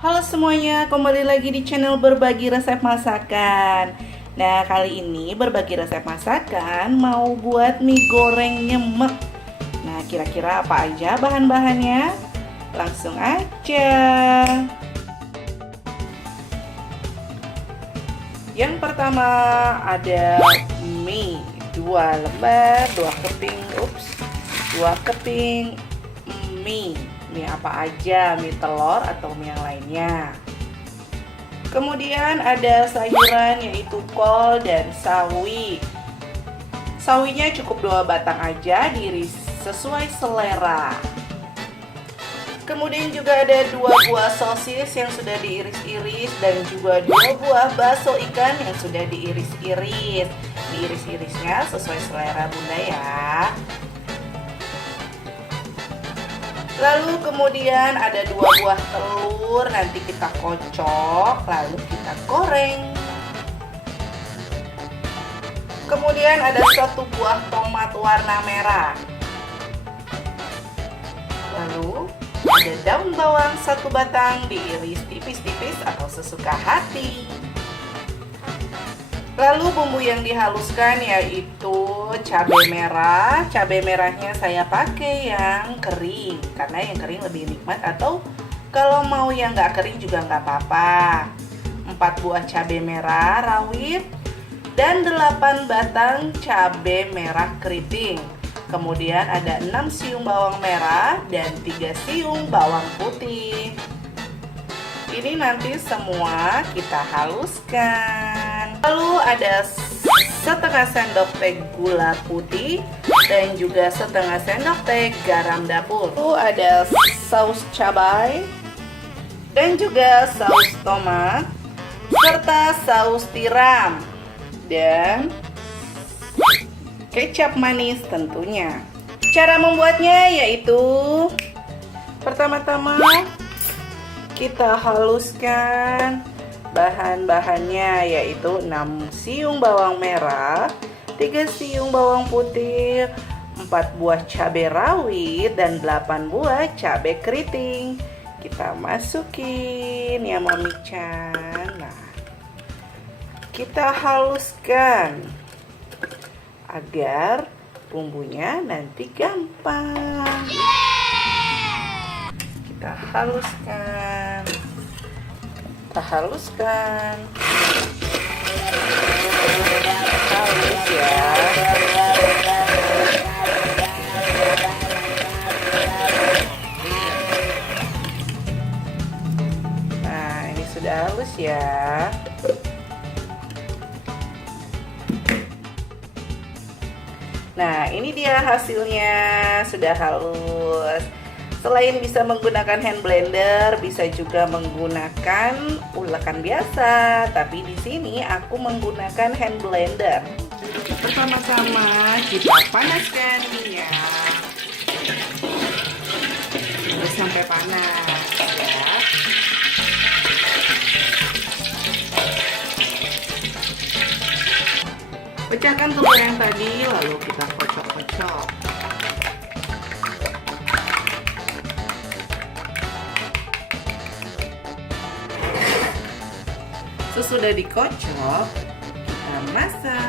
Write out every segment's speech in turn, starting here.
Halo semuanya, kembali lagi di channel Berbagi Resep Masakan. Nah, kali ini berbagi resep masakan mau buat mie goreng nyemek. Nah, kira-kira apa aja bahan-bahannya? Langsung aja. Yang pertama ada mie 2 lembar, 2 keping, 2 keping mie. Mie apa aja, mie telur atau mie yang lainnya. Kemudian ada sayuran yaitu kol dan sawi. Sawinya cukup 2 batang aja, diiris sesuai selera. Kemudian juga ada 2 buah sosis yang sudah diiris-iris dan juga 2 buah bakso ikan yang sudah diiris-iris. Diiris-irisnya sesuai selera Bunda ya. Lalu kemudian ada 2 buah telur, nanti kita kocok, lalu kita goreng. Kemudian ada 1 buah tomat warna merah. Lalu ada daun bawang 1 batang, diiris tipis-tipis atau sesuka hati. Lalu bumbu yang dihaluskan yaitu cabai merah. Cabai merahnya saya pakai yang kering karena yang kering lebih nikmat, atau kalau mau yang nggak kering juga nggak apa-apa. 4 buah cabai merah rawit dan 8 batang cabai merah keriting. Kemudian ada 6 siung bawang merah dan 3 siung bawang putih. Ini nanti semua kita haluskan. Lalu ada setengah sendok teh gula putih dan juga setengah sendok teh garam dapur. Lalu ada saus cabai dan juga saus tomat serta saus tiram dan kecap manis tentunya. Cara membuatnya yaitu pertama-tama kita haluskan bahan-bahannya, yaitu 6 siung bawang merah, 3 siung bawang putih, 4 buah cabai rawit dan 8 buah cabai keriting. Kita masukin ya Mami-chan. Nah, kita haluskan agar bumbunya nanti gampang. Kita haluskan. Halus ya. Nah, ini sudah halus ya. Nah, ini dia hasilnya, sudah halus. Selain bisa menggunakan hand blender, bisa juga menggunakan ulekan biasa. Tapi di sini aku menggunakan hand blender. Pertama-tama kita panaskan minyak sampai panas ya. Pecahkan telur yang tadi, lalu kita kocok-kocok. Sesudah dikocok, kita masak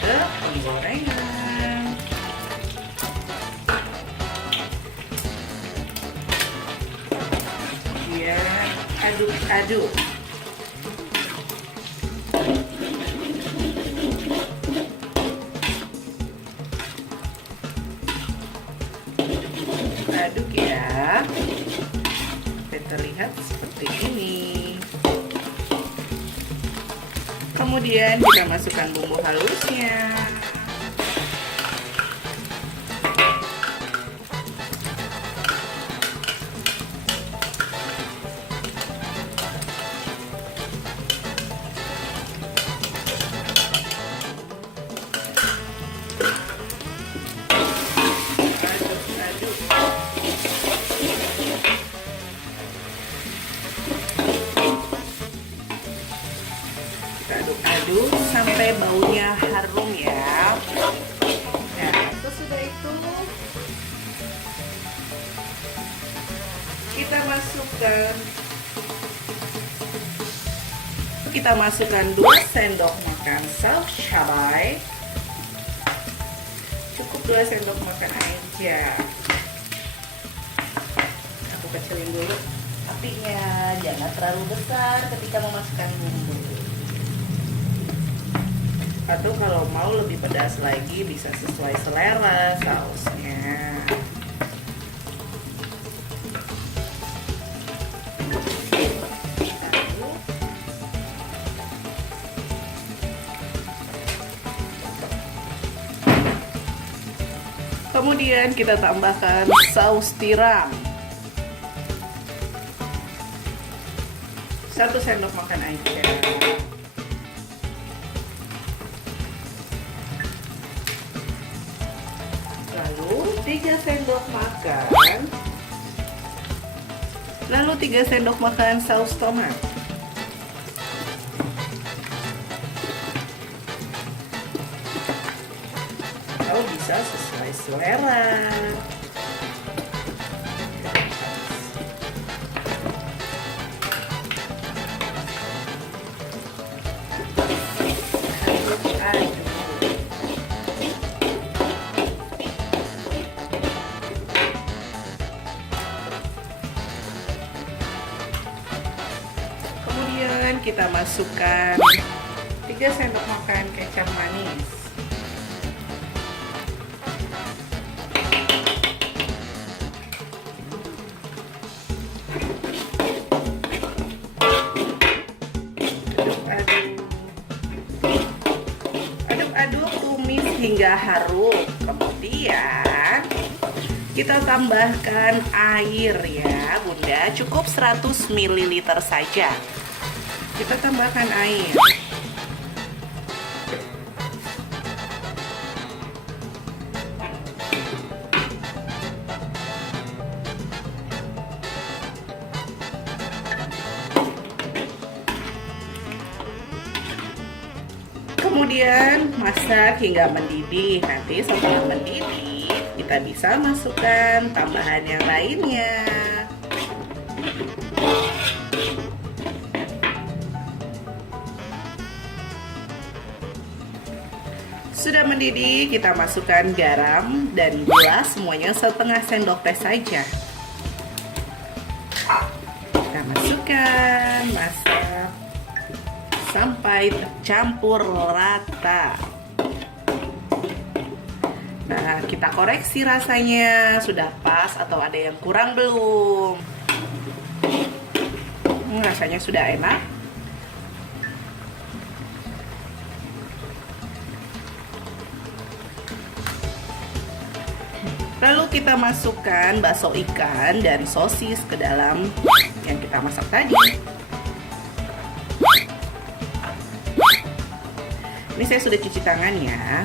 ke penggorengan. Kemudian aduk-aduk. Aduk ya, sampai terlihat seperti ini. Kemudian kita masukkan bumbu halusnya. Aduk sampai baunya harum ya. Nah, sesudah itu kita masukkan kita masukkan 2 sendok makan saus cabai. Cukup 2 sendok makan aja. Aku kecilin dulu apinya, jangan terlalu besar ketika memasukkan bumbu. Atau kalau mau lebih pedas lagi bisa sesuai selera sausnya. Kemudian kita tambahkan saus tiram 1 sendok makan aja. Lalu 3 sendok makan saus tomat. Atau bisa sesuai selera. Kemudian kita masukkan 3 sendok makan kecap manis. Aduk-aduk, tumis hingga harum. Kemudian kita tambahkan air ya Bunda, cukup 100 ml saja. Kita tambahkan air. Kemudian masak hingga mendidih. Nanti setelah mendidih kita bisa masukkan tambahan yang lainnya. Sudah mendidih, kita masukkan garam dan gula, semuanya setengah sendok teh saja. Kita masukkan, masak sampai tercampur rata. Nah, kita koreksi rasanya sudah pas atau ada yang kurang belum. Rasanya sudah enak. Lalu kita masukkan bakso ikan dan sosis ke dalam yang kita masak tadi. Ini saya sudah cuci tangan ya.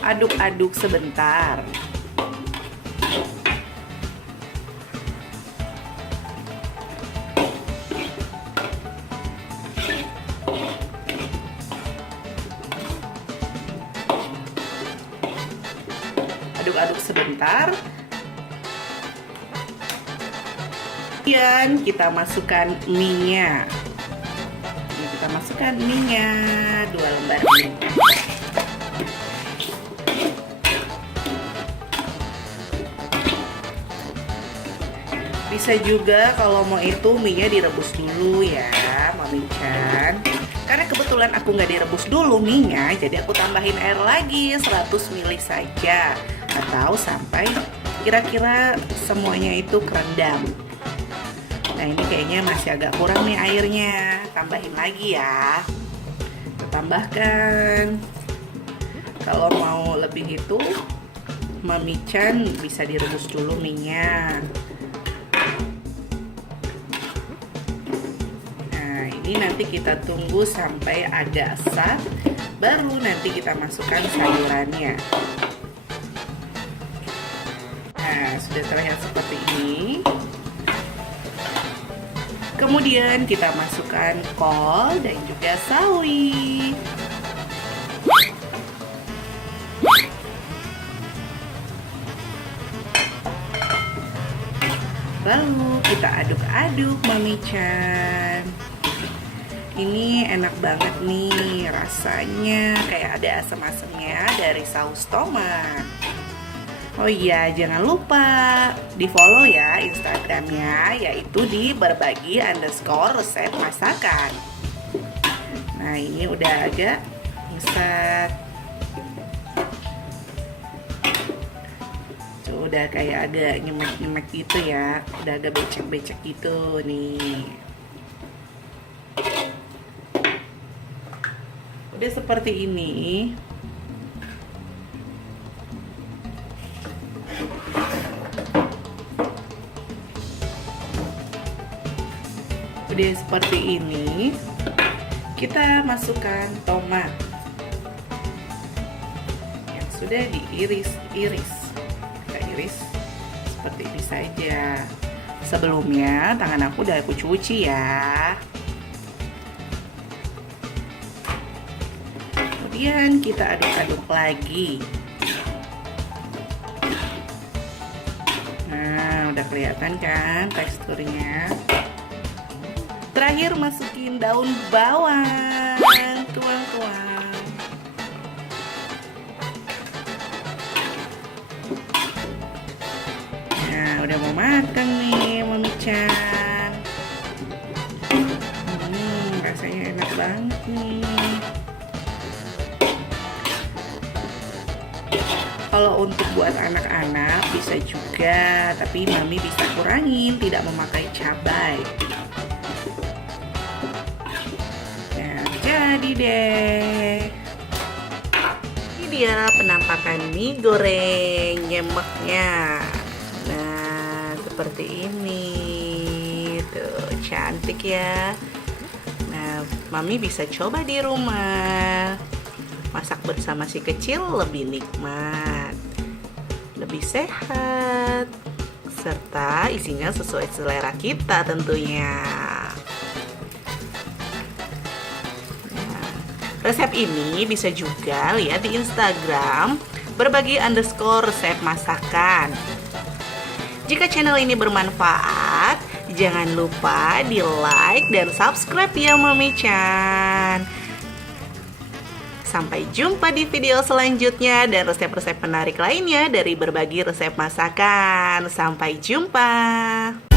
Aduk-aduk sebentar. Aduk-aduk sebentar. Kemudian kita masukkan mie-nya. Kita masukkan mie-nya, 2 lembar mie. Bisa juga kalau mau itu mie-nya direbus dulu ya, Mami Chan. Karena kebetulan aku nggak direbus dulu mie-nya, jadi aku tambahin air lagi 100 ml saja. Atau sampai kira-kira semuanya itu kerendam. Nah, ini kayaknya masih agak kurang nih airnya. Tambahin lagi ya. Kita tambahkan. Kalau mau lebih itu, Mami Chan bisa direbus dulu mie-nya. Nah, ini nanti kita tunggu sampai agak asat, baru nanti kita masukkan sayurannya. Nah, sudah terlihat seperti ini. Kemudian kita masukkan kol dan juga sawi. Lalu kita aduk-aduk Mami Chan. Ini enak banget nih, rasanya kayak ada asam-asamnya dari saus tomat. Oh iya, jangan lupa di follow ya Instagramnya, yaitu di berbagi_resep masakan. Nah, ini udah agak set. Tuh, udah kayak agak nyemek-nyemek gitu ya, udah agak becek-becek gitu nih. Udah seperti ini. Udah seperti ini, kita masukkan tomat yang sudah diiris-iris. Kita iris seperti ini saja. Sebelumnya tangan aku udah aku cuci ya. Kemudian kita aduk-aduk lagi. Nah, udah kelihatan kan teksturnya. Terakhir masukin daun bawang, tuang-tuang. Nah, udah mau matang nih Mami Chan. Rasanya enak banget nih. Kalau untuk buat anak-anak bisa juga, tapi Mami bisa kurangin, tidak memakai cabai. Jadi deh, ini dia penampakan mie goreng nyemeknya. Nah, seperti ini tuh, cantik ya. Nah, Mami bisa coba di rumah, masak bersama si kecil lebih nikmat, lebih sehat, serta isinya sesuai selera kita tentunya. Resep ini bisa juga lihat di Instagram berbagi_resep masakan. Jika channel ini bermanfaat, jangan lupa di like dan subscribe ya Mami Chan. Sampai jumpa di video selanjutnya dan resep-resep menarik lainnya dari berbagi resep masakan. Sampai jumpa.